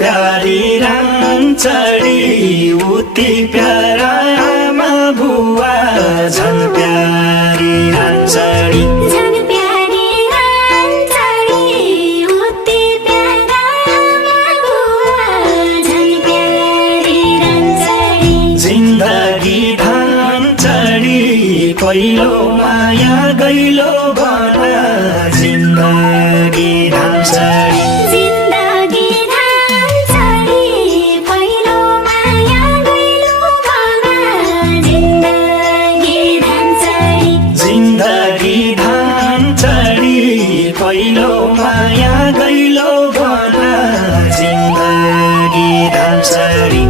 प्यारी रामचरी उति प्यारा आमा बुवा झन् प्यारी रामचरी जिन्दगी धाम चढी पहिलो माया गइलो भन जिन्दगी धाम चढी जिन्दगी धाम चढी पहिलो माया गइलो भन जिन्दगी धाम चढी